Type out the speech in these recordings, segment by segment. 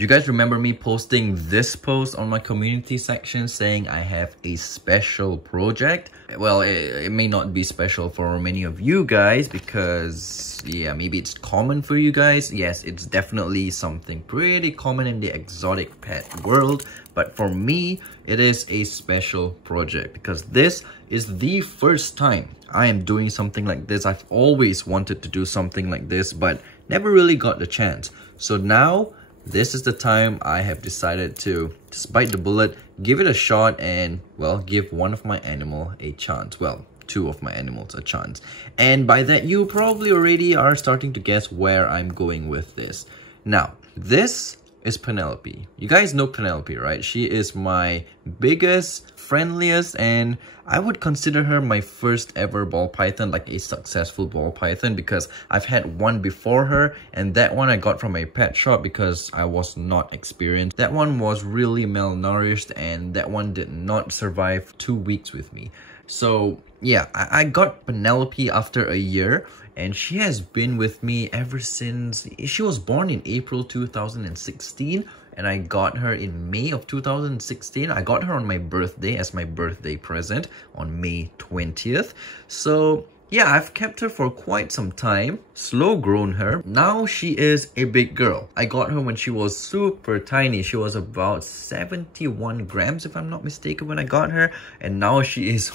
Do you guys remember me posting this post on my community section saying I have a special project? Well, it may not be special for many of you guys because, yeah, maybe it's common for you guys. Yes, it's definitely something pretty common in the exotic pet world. But for me, it is a special project because this is the first time I am doing something like this. I've always wanted to do something like this, but never really got the chance. So now, this is the time I have decided to just bite the bullet, give it a shot, and, well, give one of my animal a chance. Well, two of my animals a chance. And by that, you probably already are starting to guess where I'm going with this. Now, this is Penelope. You guys know Penelope, right? She is my biggest, friendliest, and I would consider her my first ever ball python, like a successful ball python, because I've had one before her, and that one I got from a pet shop because I was not experienced. That one was really malnourished, and that one did not survive 2 weeks with me. So yeah, I got Penelope after a year, and she has been with me ever since. She was born in April 2016, and I got her in May of 2016. I got her on my birthday as my birthday present on May 20th. So yeah, I've kept her for quite some time, slow grown her. Now she is a big girl. I got her when she was super tiny. She was about 71 grams if I'm not mistaken when I got her. And now she is,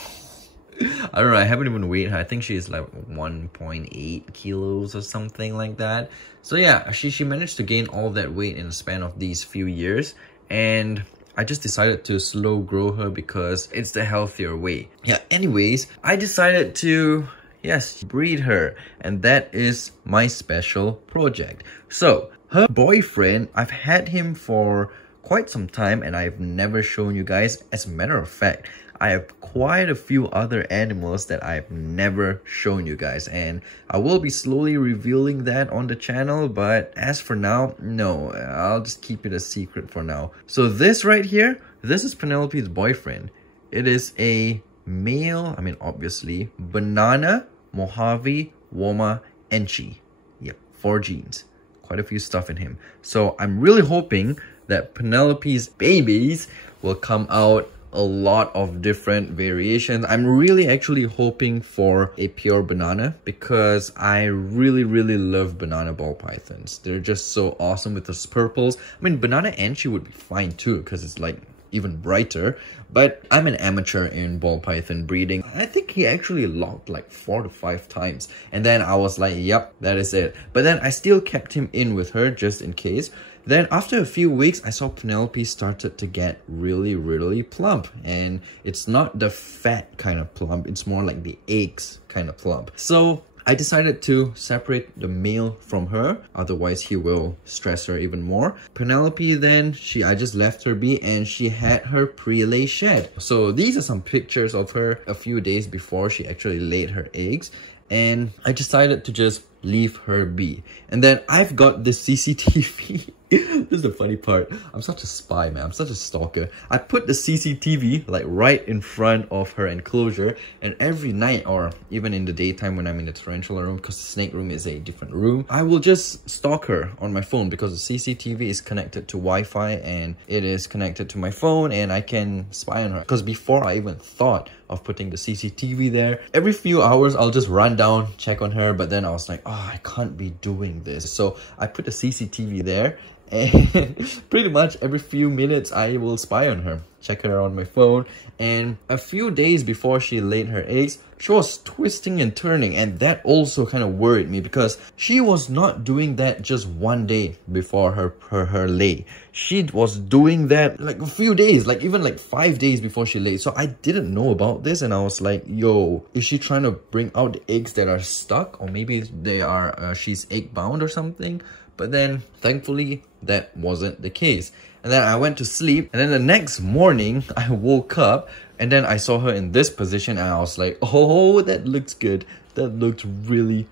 I don't know, I haven't even weighed her. I think she is like 1.8 kilos or something like that. So yeah, she managed to gain all that weight in the span of these few years. And I just decided to slow grow her because it's the healthier way. Yeah, anyways, I decided to, yes, breed her. And that is my special project. So, her boyfriend, I've had him for quite some time and I've never shown you guys. As a matter of fact, I have quite a few other animals that I've never shown you guys, and I will be slowly revealing that on the channel, but as for now, no, I'll just keep it a secret for now. So this right here, this is Penelope's boyfriend. It is a male, I mean obviously, Banana, Mojave, Woma, Enchi. Yep, 4 genes. Quite a few stuff in him. So I'm really hoping that Penelope's babies will come out a lot of different variations. I'm really actually hoping for a pure banana because I really love banana ball pythons. They're just so awesome with those purples. I mean, banana Enchi would be fine too because it's like even brighter, but I'm an amateur in ball python breeding. I think he actually locked like 4 to 5 times, and then I was like, yep, that is it. But then I still kept him in with her just in case. Then after a few weeks, I saw Penelope started to get really plump, and it's not the fat kind of plump, it's more like the eggs kind of plump. So I decided to separate the male from her, otherwise he will stress her even more. Penelope then, I just left her be and she had her pre-lay shed. So these are some pictures of her a few days before she actually laid her eggs. And I decided to just leave her be. And then I've got this CCTV. This is the funny part. I'm such a spy, man. I'm such a stalker. I put the CCTV like right in front of her enclosure, and every night or even in the daytime when I'm in the tarantula room, because the snake room is a different room, I will just stalk her on my phone because the CCTV is connected to Wi-Fi and it is connected to my phone, and I can spy on her. Because before I even thought of putting the CCTV there, every few hours I'll just run down, check on her, but then I was like, oh, I can't be doing this. So I put the CCTV there, and pretty much every few minutes I will spy on her, check her on my phone. And a few days before she laid her eggs, she was twisting and turning, and that also kind of worried me because she was not doing that just one day before her lay. She was doing that like a few days, like even like 5 days before she laid. So I didn't know about this, and I was like, yo, is she trying to bring out the eggs that are stuck, or maybe they are she's egg bound or something? But then thankfully that wasn't the case. And then I went to sleep, and then the next morning I woke up and then I saw her in this position, and I was like, oh, that looks good. That looked really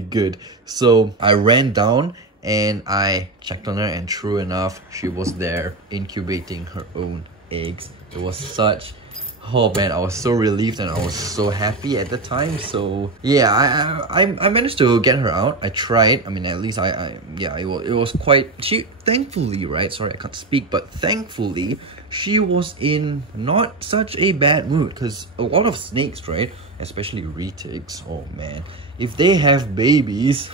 good. So I ran down and I checked on her, and true enough, she was there incubating her own eggs. It was such Oh man, I was so relieved and I was so happy at the time. So yeah, I managed to get her out. I tried. I mean, at least yeah, it was quite, thankfully, right? Sorry, I can't speak, but thankfully she was in not such a bad mood, because a lot of snakes, right, especially retics, oh man, if they have babies,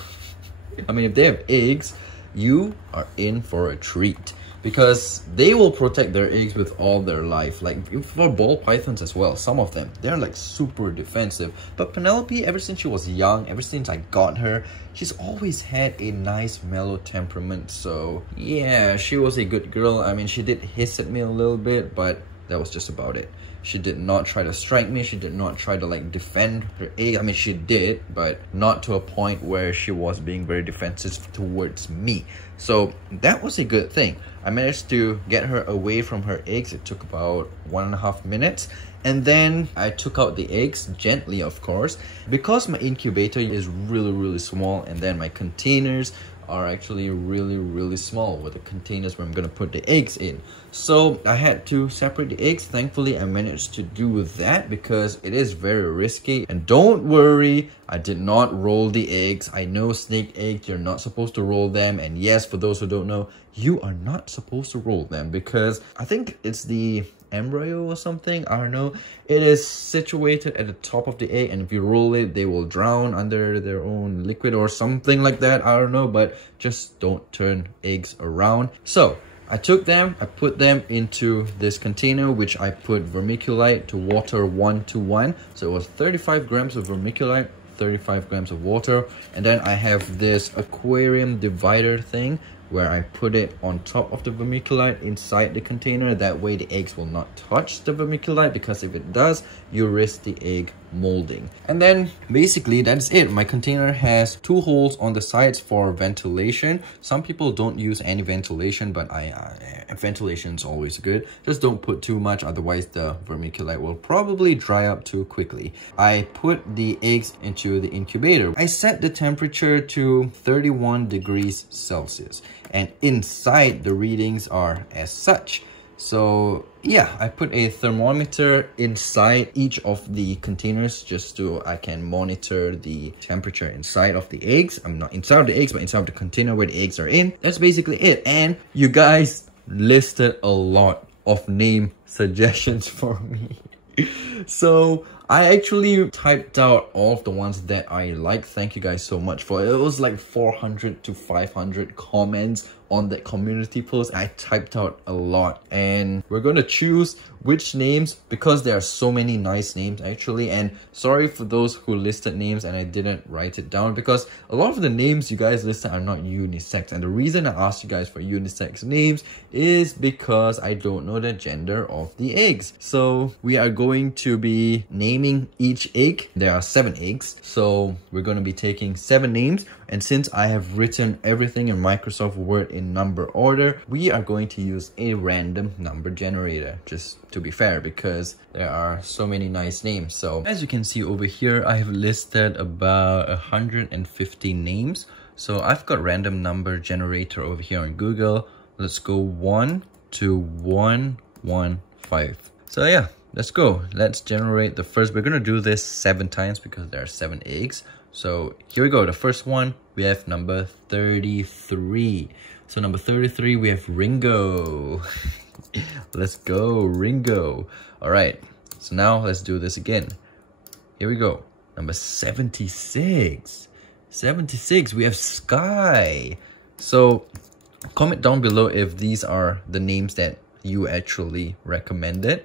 I mean, if they have eggs, you are in for a treat, because they will protect their eggs with all their life. Like for ball pythons as well, some of them, they're like super defensive. But Penelope, ever since she was young, ever since I got her, she's always had a nice mellow temperament. So yeah, she was a good girl. I mean, she did hiss at me a little bit, but that was just about it. She did not try to strike me. She did not try to like defend her egg. I mean, she did, but not to a point where she was being very defensive towards me. So that was a good thing. I managed to get her away from her eggs. It took about 1.5 minutes. And then I took out the eggs, gently of course, because my incubator is really small, and then my containers are actually really small with the containers where I'm gonna put the eggs in. So I had to separate the eggs. Thankfully, I managed to do that because it is very risky. And don't worry, I did not roll the eggs. I know snake eggs, you're not supposed to roll them. And yes, for those who don't know, you are not supposed to roll them, because I think it's the embryo or something, I don't know, it is situated at the top of the egg, and if you roll it, they will drown under their own liquid or something like that. I don't know, but just don't turn eggs around. So I took them, I put them into this container, which I put vermiculite to water 1:1. So it was 35 grams of vermiculite, 35 grams of water. And then I have this aquarium divider thing where I put it on top of the vermiculite inside the container. That way the eggs will not touch the vermiculite, because if it does, you risk the egg molding. And then basically that's it. My container has 2 holes on the sides for ventilation. Some people don't use any ventilation, but ventilation is always good. Just don't put too much, otherwise the vermiculite will probably dry up too quickly. I put the eggs into the incubator. I set the temperature to 31 degrees Celsius, and inside the readings are as such. So yeah, I put a thermometer inside each of the containers just so I can monitor the temperature inside of the eggs. I'm not inside of the eggs, but inside of the container where the eggs are in. That's basically it. And you guys listed a lot of name suggestions for me. So I actually typed out all of the ones that I like. Thank you guys so much for it. It was like 400 to 500 comments on that community post. I typed out a lot, and we're going to choose which names, because there are so many nice names actually. And sorry for those who listed names and I didn't write it down, because a lot of the names you guys listed are not unisex. And the reason I asked you guys for unisex names is because I don't know the gender of the eggs. So we are going to be naming each egg. There are 7 eggs, so we're going to be taking 7 names. And since I have written everything in Microsoft Word in number order, we are going to use a random number generator, just to be fair, because there are so many nice names. So as you can see over here, I have listed about 150 names. So I've got random number generator over here on Google. Let's go 1 to 115. So yeah, let's go. Let's generate the first. We're gonna do this 7 times because there are 7 eggs. So here we go. The first one, we have number 33. So number 33, we have Ringo. Let's go, Ringo. All right, so now let's do this again. Here we go. Number 76. 76, we have Sky. So comment down below if these are the names that you actually recommended.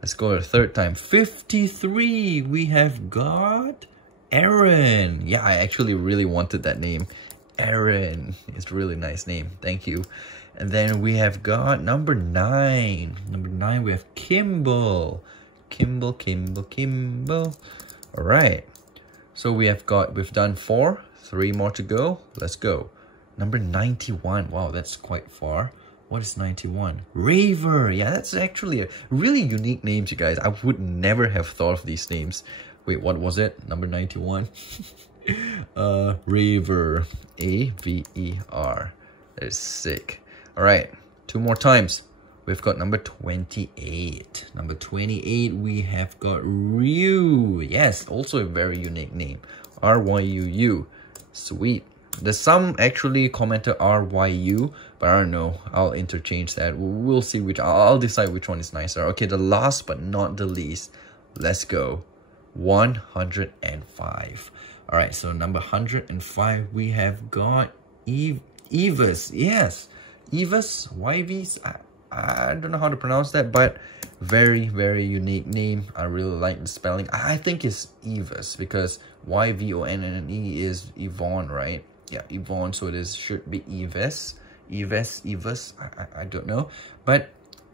Let's go a third time. 53, we have got Aaron. Yeah, I actually really wanted that name. Aaron. It's a really nice name. Thank you. And then we have got number 9. Number 9, we have Kimball. Kimball. All right. So we've done 4. 3 more to go. Let's go. Number 91. Wow, that's quite far. What is 91? Raver. Yeah, that's actually a really unique name, you guys. I would never have thought of these names. Wait, what was it? Number 91? Raver. A-V-E-R. That is sick. All right, 2 more times. we've got number 28. Number 28, we have got Ryu. Yes, also a very unique name. R-Y-U-U. Sweet. There's some actually commented R-Y-U, but I don't know. I'll interchange that. We'll see which. I'll decide which one is nicer. Okay, the last but not the least. Let's go. 105. All right, so number 105, we have got Evis. Yes, Evis, YVs. I don't know how to pronounce that, but very, very unique name. I really like the spelling. I think it's Evis because Y-V-O-N-N-E is Yvonne, right? Yeah, Yvonne, so it should be Evis. Evis, I don't know. But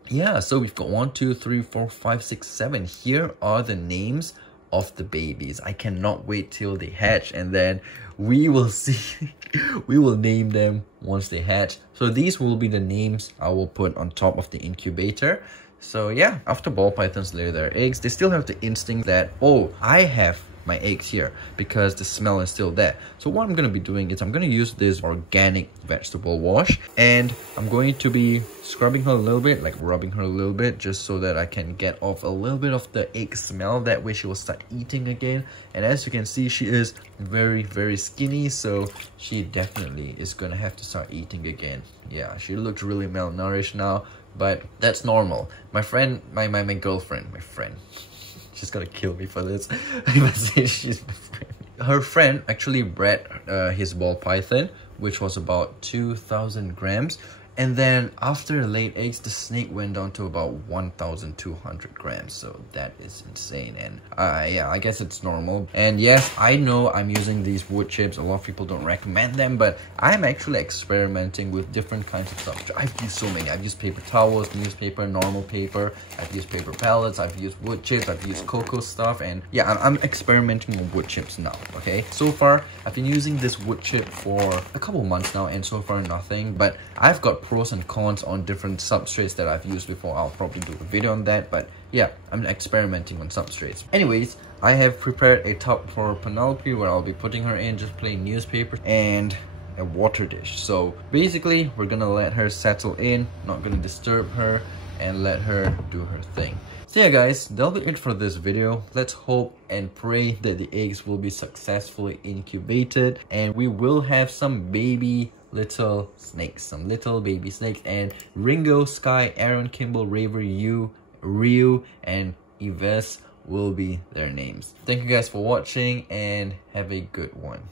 yeah, so we've got 1, 2, 3, 4, 5, 6, 7. Here are the names of the babies. I cannot wait till they hatch, and then we will see. We will name them once they hatch. So these will be the names I will put on top of the incubator. So yeah, after ball pythons lay their eggs, they still have the instinct that, oh, I have my eggs here because the smell is still there. So what I'm going to be doing is I'm going to use this organic vegetable wash, and I'm going to be scrubbing her a little bit, like rubbing her a little bit, just so that I can get off a little bit of the egg smell. That way she will start eating again. And as you can see, she is very, very skinny, so she definitely is going to have to start eating again. Yeah, she looks really malnourished now, but that's normal. My friend, my girlfriend, my friend, she's gonna kill me for this. If I say she's my friend. Her friend actually bred his ball python, which was about 2,000 grams. And then after laid eggs, the snake went down to about 1,200 grams. So that is insane. And yeah, I guess it's normal. And yes, I know I'm using these wood chips. A lot of people don't recommend them, but I'm actually experimenting with different kinds of substrate. I've used so many. I've used paper towels, newspaper, normal paper. I've used paper pellets. I've used wood chips. I've used cocoa stuff. And yeah, I'm experimenting with wood chips now, okay? So far, I've been using this wood chip for a couple months now, and so far nothing. But I've got pros and cons on different substrates that I've used before. I'll probably do a video on that, but yeah, I'm experimenting on substrates. Anyways, I have prepared a tub for Penelope where I'll be putting her in, just plain newspaper and a water dish. So basically, we're gonna let her settle in, not gonna disturb her, and let her do her thing. So yeah guys, that'll be it for this video. Let's hope and pray that the eggs will be successfully incubated and we will have some baby little snakes, some little baby snakes, and Ringo, Sky, Aaron, Kimball, Raver, Ryu, and Yves will be their names. Thank you guys for watching and have a good one.